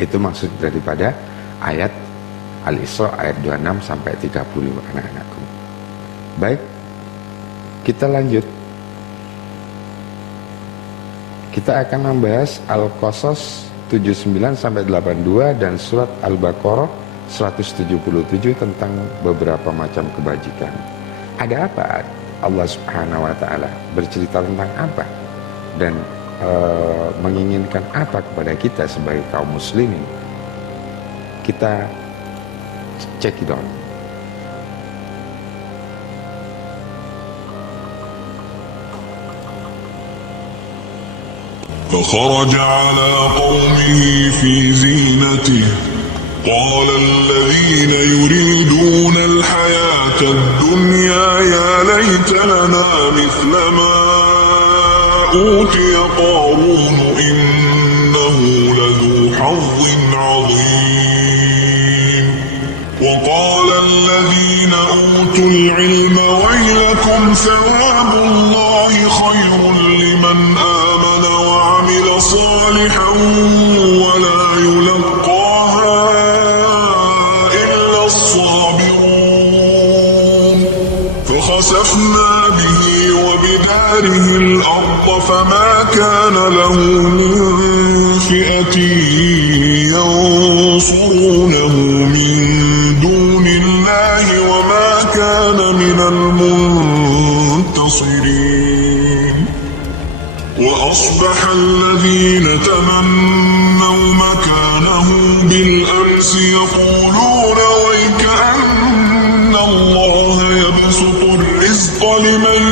Itu maksud daripada ayat Al-Isra ayat 26 sampai 30 anak-anakku. Baik, kita lanjut. Kita akan membahas Al-Qasas 79 sampai 82 dan surat Al-Baqarah 177 tentang beberapa macam kebajikan. Ada apa? Allah Subhanahu wa taala bercerita tentang apa dan menginginkan apa kepada kita sebagai kaum muslimin. Kita cek it out. فخرج على قومه في زينته قال الذين يريدون الحياة الدنيا يا ليت لنا مثل ما أوتي قارون إنه لذو حظ عظيم وقال الذين أوتوا العلم ويلكم ثواب الله خير لمن آمن وعمل صالحا ولا يلقاها إلا الصابرون فخسفنا به وبداره الأرض فما كان له من فئة ينصرونه من دون الله وما كان من المنتصرين وأصبح الذين تمنوا مكانه بالأمس يقولون ويكأن الله يبسط الرزق لمن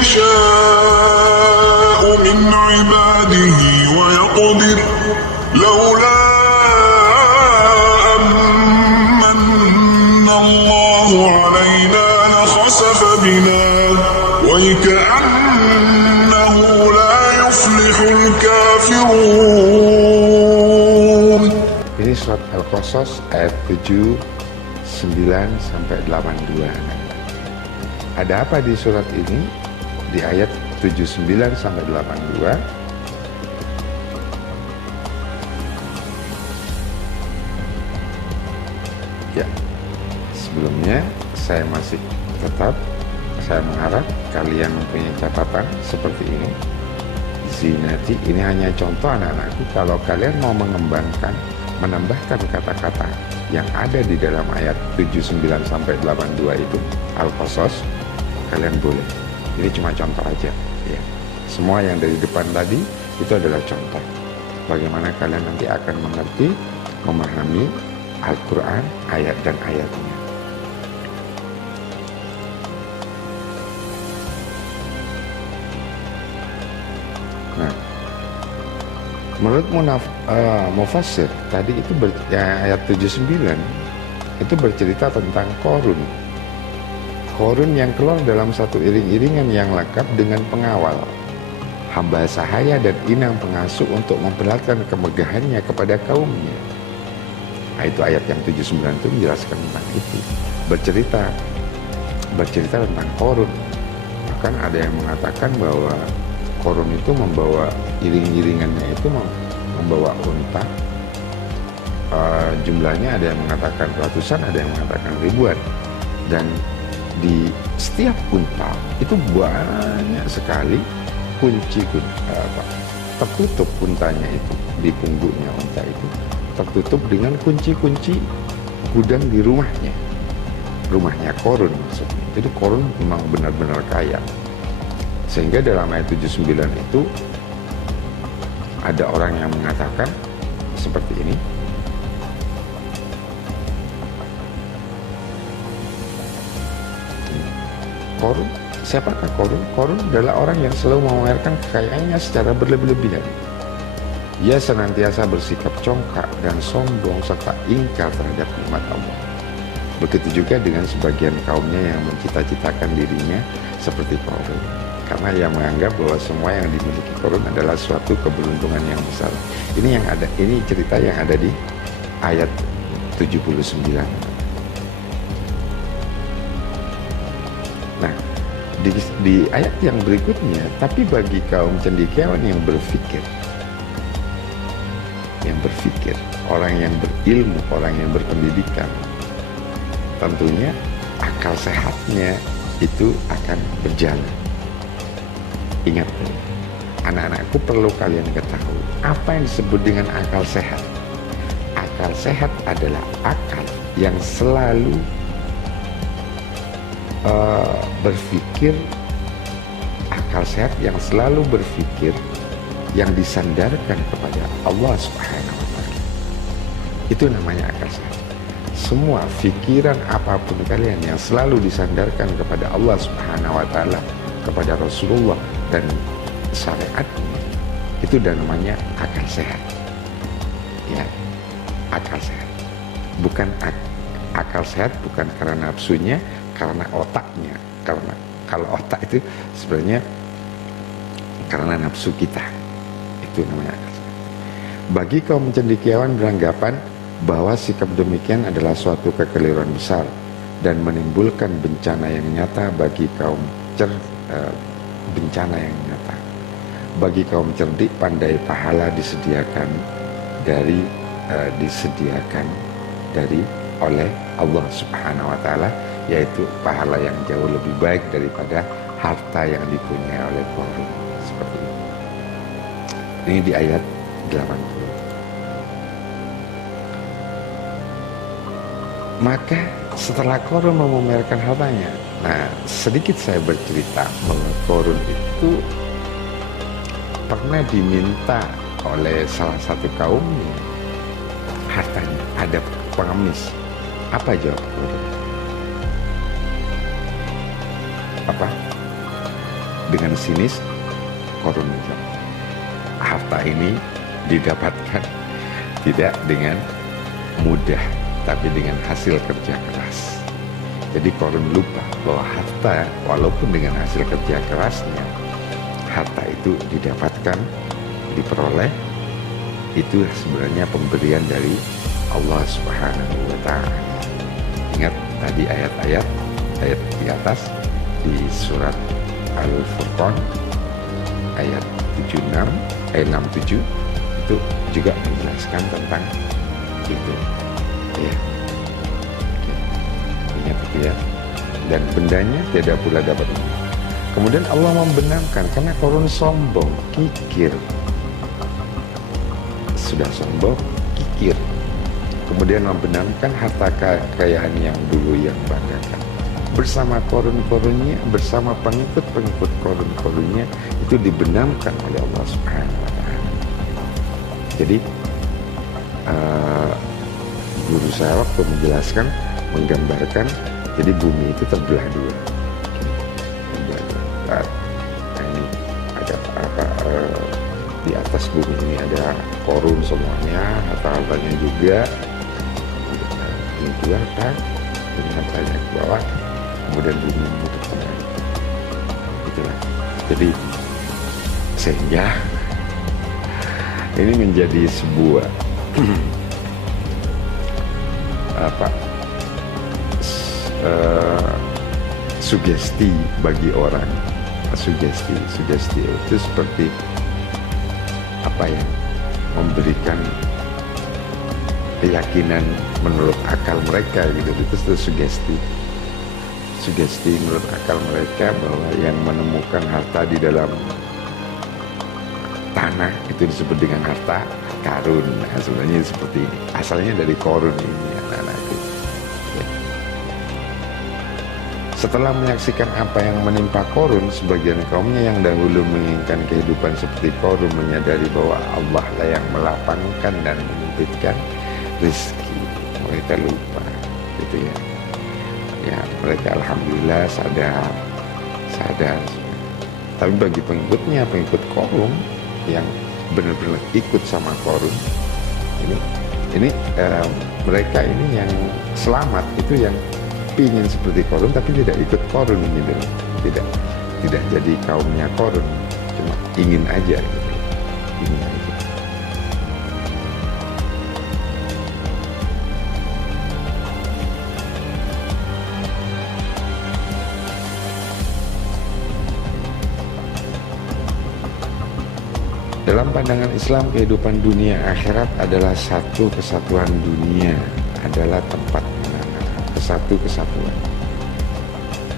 يشاء من عباده ويقدر لولا أمن الله علينا لخسف بنا ويكأنه لا يفلح الكافرون. Ini surat Al-Qasas ayat 79 sampai 82. Ada apa di surat ini? Di ayat 79 sampai 82. Ya, sebelumnya saya mengharap kalian mempunyai catatan seperti ini. Zinati ini hanya contoh anak-anakku. Kalau kalian mau mengembangkan, menambahkan kata-kata yang ada di dalam ayat 79 sampai 82 itu Al-Qasas, kalian boleh. Ini cuma contoh aja ya. Semua yang dari depan tadi itu adalah contoh bagaimana kalian nanti akan mengerti, memahami Al-Quran, ayat dan ayatnya. Nah, menurut mufassir tadi itu ayat 79 itu bercerita tentang Qarun. Qarun yang keluar dalam satu iring-iringan yang lengkap dengan pengawal, hamba sahaya dan inang pengasuh untuk memperlihatkan kemegahannya kepada kaumnya. Nah, itu ayat yang 79 itu menjelaskan tentang itu. Bercerita tentang Qarun. Bahkan ada yang mengatakan bahwa Qarun itu membawa iring-iringannya itu membawa unta. Jumlahnya ada yang mengatakan ratusan, ada yang mengatakan ribuan. Dan di setiap unta itu banyak sekali tertutup untanya itu, di punggungnya unta itu tertutup dengan kunci-kunci gudang di rumahnya Qarun maksudnya. Jadi Qarun memang benar-benar kaya, sehingga dalam ayat 79 itu ada orang yang mengatakan seperti ini. Qarun, siapakah Qarun? Qarun adalah orang yang selalu memamerkan kekayaannya secara berlebih-lebihan. Ia senantiasa bersikap congkak dan sombong serta ingkar terhadap nikmat Allah. Begitu juga dengan sebagian kaumnya yang mencita-citakan dirinya seperti Qarun, karena ia menganggap bahwa semua yang dimiliki Qarun adalah suatu keberuntungan yang besar. Ini cerita yang ada di ayat 79. Nah, di ayat yang berikutnya, tapi bagi kaum cendekiawan yang berpikir, yang berpikir, orang yang berilmu, orang yang berpendidikan, tentunya akal sehatnya itu akan berjalan. Ingat, anak-anakku, perlu kalian ketahui apa yang disebut dengan akal sehat. Akal sehat adalah akal yang selalu berpikir, akal sehat yang selalu berpikir, yang disandarkan kepada Allah Subhanahu wa Ta'ala. Itu namanya akal sehat. Semua pikiran apapun kalian yang selalu disandarkan kepada Allah Subhanahu wa Ta'ala, kepada Rasulullah dan syariatnya, itu namanya akal sehat. Ya, akal sehat. Bukan akal sehat bukan karena nafsunya, karena otaknya. Karena kalau otak itu sebenarnya karena nafsu kita. Itu namanya akal sehat. Bagi kaum cendekiawan beranggapan bahwa sikap demikian adalah suatu kekeliruan besar dan menimbulkan bencana yang nyata bagi kaum bencana yang nyata. Bagi kaum cerdik pandai, pahala disediakan oleh Allah Subhanahu wa Ta'ala, yaitu pahala yang jauh lebih baik daripada harta yang dipunyai oleh Qarun. Seperti ini. Ini di ayat 80. Maka setelah Qarun memamerkan hartanya, nah sedikit saya bercerita bahwa Qarun itu pernah diminta oleh salah satu kaumnya hartanya, ada pengemis. Apa jawab Qarun? Apa? Dengan sinis Qarun menjawab, harta ini didapatkan tidak dengan mudah, tapi dengan hasil kerja keras. Jadi Qarun lupa bahwa harta, walaupun dengan hasil kerja kerasnya, harta itu didapatkan, diperoleh, itu sebenarnya pemberian dari Allah Subhanahu wa Ta'ala. Ingat tadi ayat di atas di surat Al-Furqan ayat 67 itu juga menjelaskan tentang itu. Ya. Ingat itu ya. Dan bendanya tidak pula dapat. Kemudian Allah membenamkan karena Qarun sombong, kikir. Sudah sombong, kikir. Kemudian membenamkan harta kekayaan yang dulu yang banggakan. Bersama Qarun-Qarunnya, bersama pengikut-pengikut Qarun-Qarunnya, itu dibenamkan oleh Allah Subhanahu wa Ta'ala. Jadi guru saya waktu menjelaskan, menggambarkan, jadi bumi itu terbelah dua. Nah, ini ada di atas bumi ini ada Qarun semuanya, harta-hartanya juga. Ini juga kan, ini hartanya ke bawah, kemudian bumi menutup kembali. Itulah. Jadi sehingga ini menjadi sebuah sugesti bagi orang. Sugesti itu seperti apa ya, memberikan keyakinan menurut akal mereka gitu. Itu sugesti menurut akal mereka bahwa yang menemukan harta di dalam tanah itu disebut dengan harta karun. Nah, sebenarnya seperti ini, asalnya dari Qarun ini anak-anak itu. Ya. Setelah menyaksikan apa yang menimpa Qarun, sebagian kaumnya yang dahulu menginginkan kehidupan seperti Qarun menyadari bahwa Allah lah yang melapangkan dan menyempitkan rezeki. Mereka lupa, gitu ya. Ya, mereka alhamdulillah sadar. Tapi bagi pengikutnya, pengikut Qarun yang benar-benar ikut sama Qarun, ini mereka ini yang selamat, itu yang pingin seperti Qarun tapi tidak ikut Qarun gitu. Tidak jadi kaumnya Qarun, cuma ingin aja gitu. Ingin aja. Dalam pandangan Islam, kehidupan dunia akhirat adalah satu kesatuan dunia, adalah tempat satu kesatuan.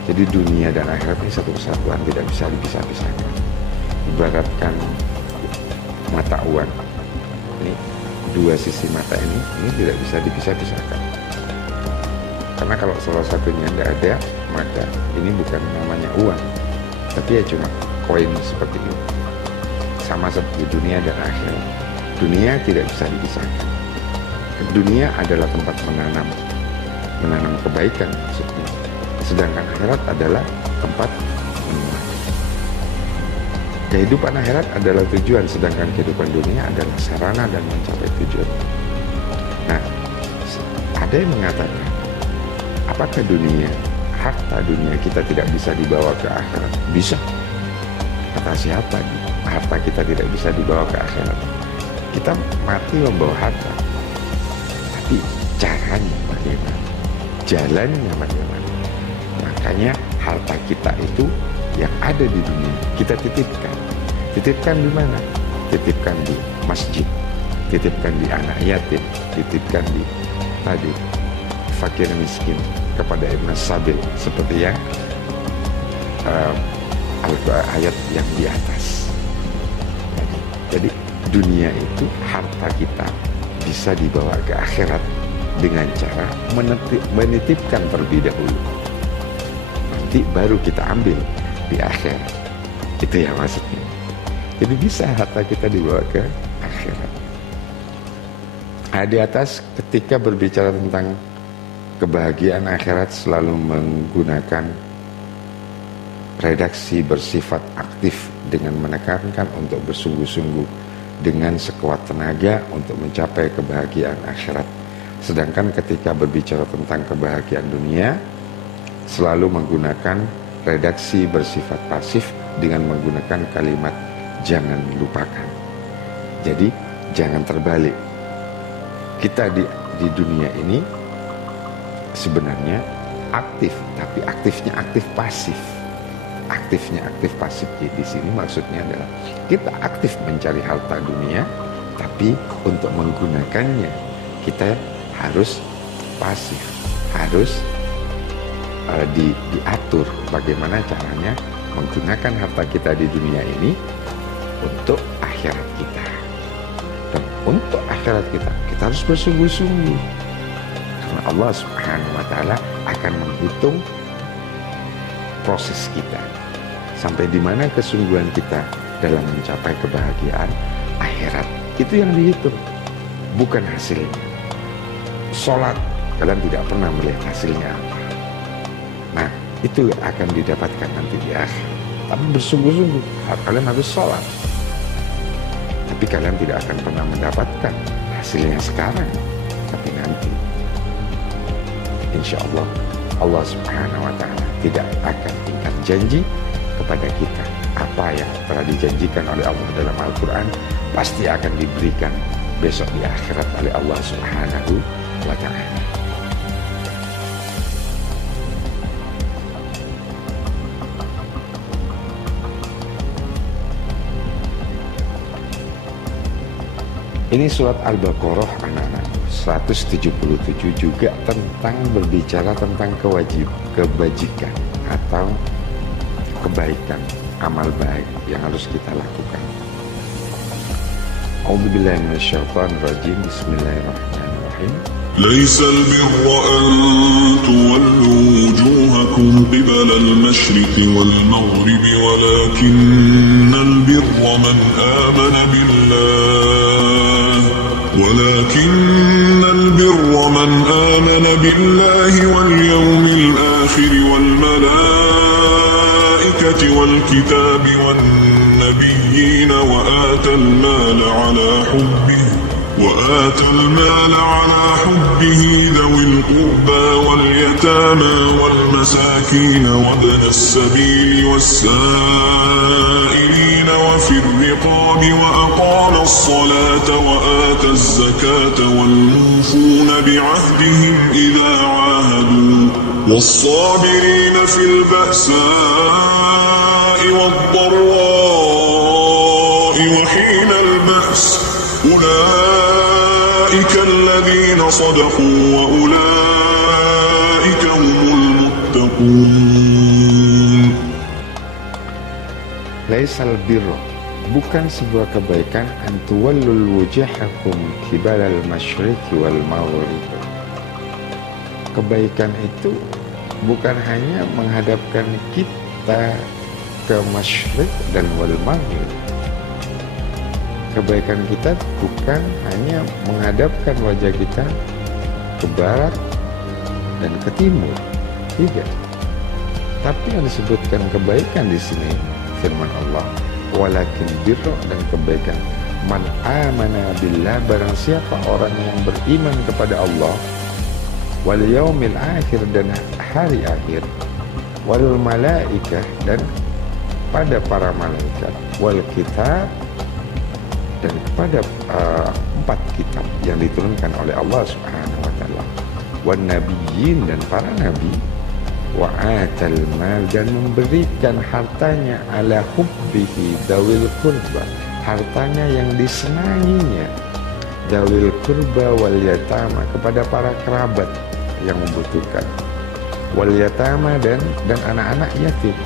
Jadi dunia dan akhirat ini satu kesatuan, tidak bisa dipisah-pisahkan. Ibaratkan mata uang, ini dua sisi mata ini tidak bisa dipisah-pisahkan. Karena kalau salah satunya tidak ada, maka ini bukan namanya uang, tapi ya cuma koin seperti ini. Sama seperti dunia dan akhirat. Dunia tidak bisa dipisahkan. Dunia adalah tempat menanam kebaikan maksudnya. Sedangkan akhirat adalah tempat menanam. Kehidupan akhirat adalah tujuan, sedangkan kehidupan dunia adalah sarana dan mencapai tujuan. Nah, ada yang mengatakan, apakah harta dunia kita tidak bisa dibawa ke akhirat? Bisa. Kata siapa? Harta kita tidak bisa dibawa ke akhirat. Kita mati membawa harta, tapi caranya bagaimana? Jalannya bagaimana? Makanya harta kita itu yang ada di dunia kita titipkan. Titipkan di mana? Titipkan di masjid, titipkan di anak yatim, titipkan di tadi fakir miskin, kepada Ibn Sabil, seperti yang ayat yang di atas. Jadi dunia itu harta kita bisa dibawa ke akhirat dengan cara menitipkan terlebih dahulu. Nanti baru kita ambil di akhir. Itu ya maksudnya. Jadi bisa harta kita dibawa ke akhirat. Nah, di atas ketika berbicara tentang kebahagiaan akhirat selalu menggunakan redaksi bersifat aktif dengan menekankan untuk bersungguh-sungguh dengan sekuat tenaga untuk mencapai kebahagiaan akhirat. Sedangkan ketika berbicara tentang kebahagiaan dunia selalu menggunakan redaksi bersifat pasif dengan menggunakan kalimat jangan lupakan. Jadi jangan terbalik. Kita di dunia ini sebenarnya aktif, tapi aktifnya aktif pasif. Aktifnya aktif pasif di sini maksudnya adalah kita aktif mencari harta dunia, tapi untuk menggunakannya kita harus pasif, harus diatur bagaimana caranya menggunakan harta kita di dunia ini untuk akhirat kita. Dan untuk akhirat kita harus bersungguh-sungguh. Karena Allah Subhanahu wa Ta'ala akan menghitung proses kita sampai di mana kesungguhan kita dalam mencapai kebahagiaan akhirat. Itu yang dihitung, bukan hasilnya. Sholat kalian tidak pernah melihat hasilnya apa. Nah, itu akan didapatkan nanti di akhir. Tapi bersungguh-sungguh kalian harus sholat, tapi kalian tidak akan pernah mendapatkan hasilnya sekarang, tapi nanti insya Allah Allah Subhanahu wa Ta'ala tidak akan ingkar janji kepada kita. Apa yang telah dijanjikan oleh Allah dalam Al-Quran pasti akan diberikan besok di akhirat oleh Allah Subhanahu wa Ta'ala. Ini surat Al-Baqarah anak-anak 177 juga tentang berbicara tentang kebajikan atau kebaikan, amal baik yang harus kita lakukan. A'udzubillahi minasyaitonirrajim. Bismillahirrahmanirrahim. ليس البر أن تولوا وجوهكم قبل المشرق والمغرب ولكن البر من آمن بالله واليوم الآخر والملائكة والكتاب والنبيين وآتى المال على حبه ذوي القربى واليتامى والمساكين وابن السبيل والسائلين وفي الرقاب وأقام الصلاة وآتى الزكاة والموفون بعهدهم إذا عاهدوا والصابرين في البأساء والضراء وحين البأس صدقوا وأولئك هم المتقون. Laisal birra, bukan sebuah kebaikan antuwallul wujahakum kibalal masyriqi wal maghrib. Kebaikan itu bukan hanya menghadapkan kita ke masyriq dan wal maghrib. Kebaikan kita bukan hanya menghadapkan wajah kita ke barat dan ke timur, tidak. Tapi yang disebutkan kebaikan di sini firman Allah, walakin birra, dan kebaikan man amana billah, barang siapa orang yang beriman kepada Allah, wal yaumil akhir, dan hari akhir, wal malaikah, dan pada para malaikat, wal kitab, dan kepada 4 kitab yang diturunkan oleh Allah Subhanahu wa taala, wan nabiyyin, dan para nabi, wa atal mal, dan memberikan hartanya ala hubbihi dawil qurba, hartanya yang disenanginya, dawil qurba wal yatama, kepada para kerabat yang membutuhkan, wal yatama, dan anak-anak yatim,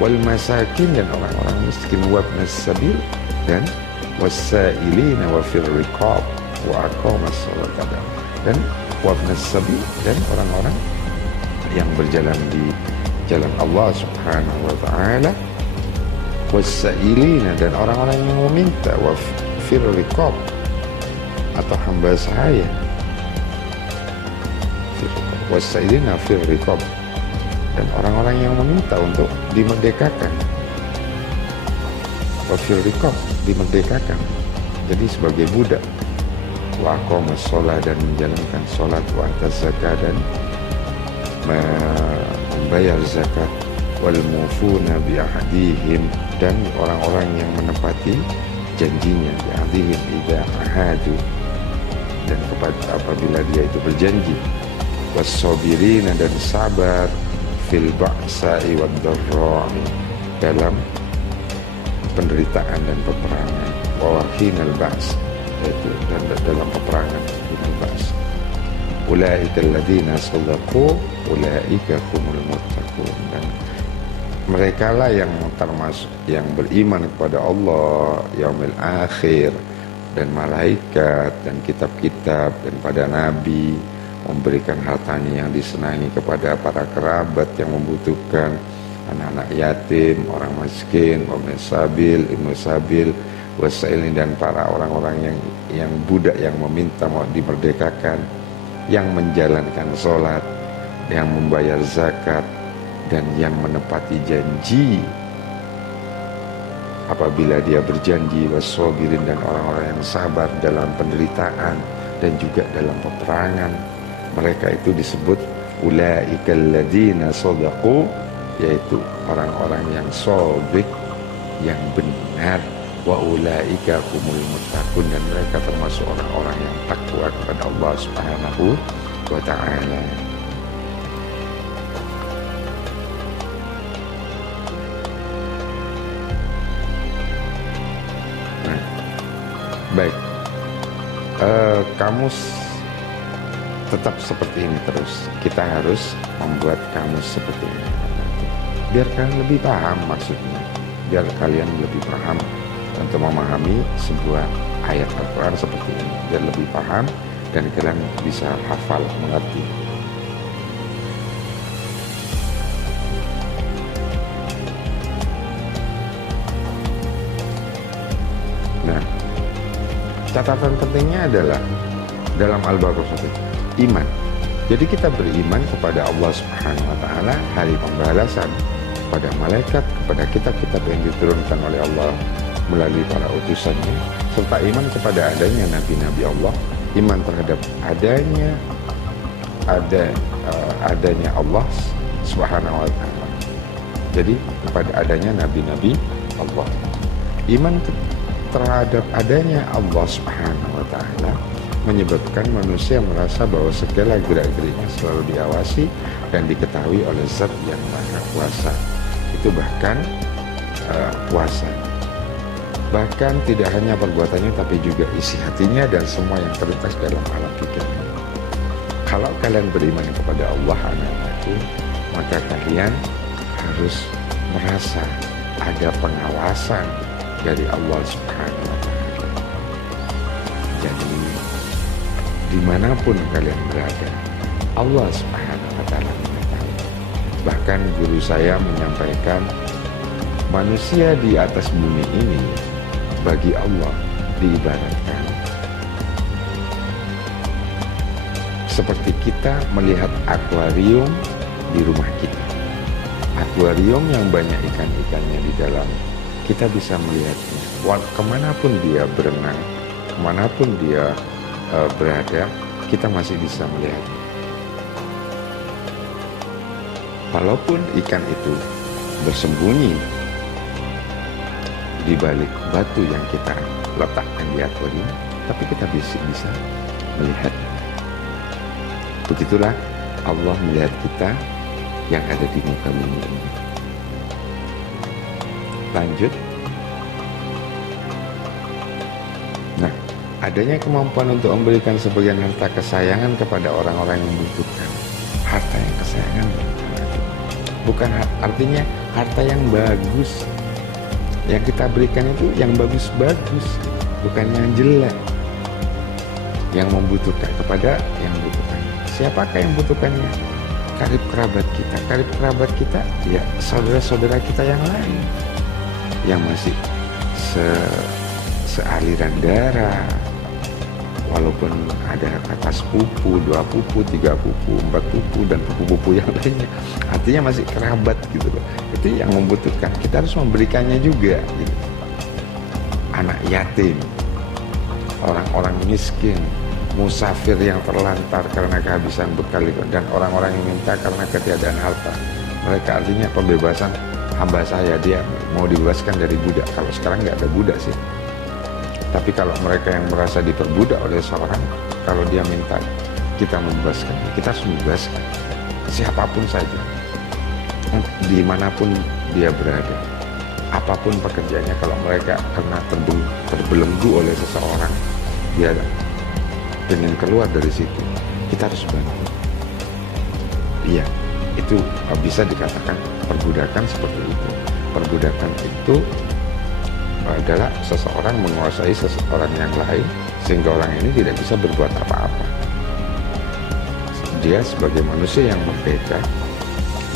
wal masakin, dan orang-orang miskin, wabnas sabil, dan wasailina wa fir riqab wa aqamas salata, dan wabnas sabil, dan orang-orang yang berjalan di jalan Allah Subhanahu wa taala, wasailina, dan orang-orang yang meminta, wa fir riqab, atau hamba sahaya, wasailina fir riqab, dan orang-orang yang meminta untuk dimerdekakan, wa fir riqab, dimerdekakan, jadi sebagai budak, wa aqamas shalah, dan menjalankan salat, wa atas zakat, dan membayar zakat, wal mufuna bi ahdihim, dan orang-orang yang menepati janjinya, bi ahdihim idza ahadu, dan kepada apabila dia itu berjanji, was-sabirina, dan sabar, fil ba'sa'i wad dharra'i, dalam penderitaan dan peperangan, wa hinal ba's, yaitu dan dalam peperangan, hinal ba's. Ulaika alladzina sadaqu ulaika humul muttaqun, dan mereka lah yang termasuk yang beriman kepada Allah, yaumil akhir, dan malaikat, dan kitab-kitab, dan pada nabi, memberikan hartanya yang disenangi kepada para kerabat yang membutuhkan, anak-anak yatim, orang miskin, ibnu sabil, wasailin, dan para orang-orang yang budak yang meminta mau dimerdekakan, yang menjalankan sholat, yang membayar zakat, dan yang menepati janji apabila dia berjanji, wasabirin, dan orang-orang yang sabar dalam penderitaan dan juga dalam peperangan. Mereka itu disebut ulaikal ladzina shadaqu, yaitu orang-orang yang shadiq, yang benar, wa ulaika humul muttaqun, dan mereka termasuk orang-orang yang takwa kepada Allah Subhanahu wa taala. Nah, baik, kamus tetap seperti ini terus. Kita harus membuat kamus seperti ini biar kalian lebih paham maksudnya, biar kalian lebih paham untuk memahami sebuah ayat Al-Quran seperti ini, biar lebih paham dan kalian bisa hafal, mengerti. Nah, catatan pentingnya adalah dalam Al-Baqarah iman. Jadi kita beriman kepada Allah Subhanahu wa taala, hari pembalasan, pada malaikat, kepada kitab-kitab yang diturunkan oleh Allah melalui para utusannya, serta iman kepada adanya nabi-nabi Allah, iman terhadap adanya Allah Subhanahu wa taala. Jadi kepada adanya nabi-nabi Allah. Iman terhadap adanya Allah Subhanahu wa taala menyebabkan manusia merasa bahwa segala gerak-geriknya selalu diawasi dan diketahui oleh Zat yang Maha Kuasa. Itu bahkan puasa. Bahkan tidak hanya perbuatannya, tapi juga isi hatinya dan semua yang terlintas dalam alam pikirnya. Kalau kalian beriman kepada Allah anak-anakku, maka kalian harus merasa ada pengawasan dari Allah Subhanahu wa Ta'ala. Jadi dimanapun kalian berada, Allah Subhanahu wa Ta'ala mengetahui. Bahkan guru saya menyampaikan, manusia di atas bumi ini bagi Allah diibaratkan seperti kita melihat akuarium di rumah kita. Akuarium yang banyak ikan-ikannya di dalam, kita bisa melihatnya. Kemanapun dia berenang, kemanapun dia berada, kita masih bisa melihatnya. Walaupun ikan itu bersembunyi di balik batu yang kita letakkan di akuarium, tapi kita bisa melihat. Begitulah Allah melihat kita yang ada di muka bumi ini. Lanjut. Nah, adanya kemampuan untuk memberikan sebagian harta kesayangan kepada orang-orang yang membutuhkan. Harta yang kesayangan bukan artinya harta yang bagus. Yang kita berikan itu yang bagus-bagus, bukan yang jelek. Yang membutuhkan kepada yang membutuhkan. Siapakah yang membutuhkannya? Karib kerabat kita. Karib kerabat kita ya saudara-saudara kita yang lain yang masih sealiran darah, walaupun ada kata sepupu, 2 pupu, 3 pupu, 4 pupu, dan pupu-pupu yang lainnya, artinya masih kerabat gitu loh. Itu yang membutuhkan, kita harus memberikannya juga gitu. Anak yatim, orang-orang miskin, musafir yang terlantar karena kehabisan bekal, dan orang-orang yang minta karena ketiadaan harta. Mereka artinya pembebasan hamba saya, dia mau dibebaskan dari budak. Kalau sekarang nggak ada budak sih, tapi kalau mereka yang merasa diperbudak oleh seorang, kalau dia minta kita membebaskan, kita harus membebaskan siapapun saja, dimanapun dia berada, apapun pekerjaannya. Kalau mereka karena terbelenggu oleh seseorang, dia ingin keluar dari situ, kita harus bantu. Iya, itu bisa dikatakan perbudakan seperti itu. Perbudakan itu adalah seseorang menguasai seseorang yang lain sehingga orang ini tidak bisa berbuat apa-apa. Dia sebagai manusia yang merdeka,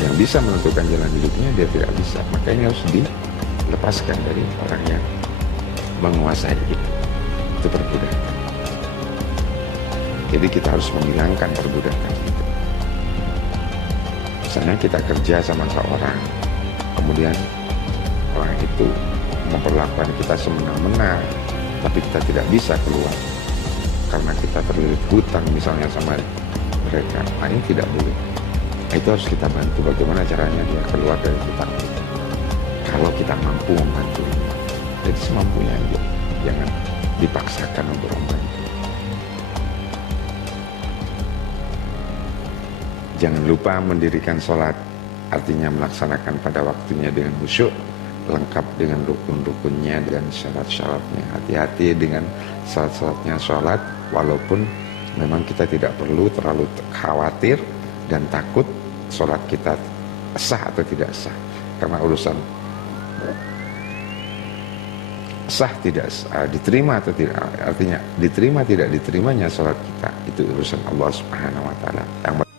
yang bisa menentukan jalan hidupnya, dia tidak bisa. Makanya harus dilepaskan dari orang yang menguasai itu. Itu perbudakan. Jadi kita harus menghilangkan perbudakan itu. Misalnya kita kerja sama seorang, kemudian orang itu memperlakukan kita semena-mena, tapi kita tidak bisa keluar karena kita terlilit hutang misalnya sama mereka. Nah, ini tidak boleh. Nah, itu harus kita bantu. Bagaimana caranya dia keluar dari hutang itu, kalau kita mampu membantu. Jadi semampunya aja, jangan dipaksakan untuk membantu. Jangan lupa mendirikan sholat, artinya melaksanakan pada waktunya dengan khusyuk, lengkap dengan rukun-rukunnya dan syarat-syaratnya. Hati-hati dengan syarat-syaratnya sholat, walaupun memang kita tidak perlu terlalu khawatir dan takut sholat kita sah atau tidak sah, karena urusan sah tidak sah, diterima atau tidak, artinya diterima tidak diterimanya sholat kita, itu urusan Allah Subhanahu wa Ta'ala. Yang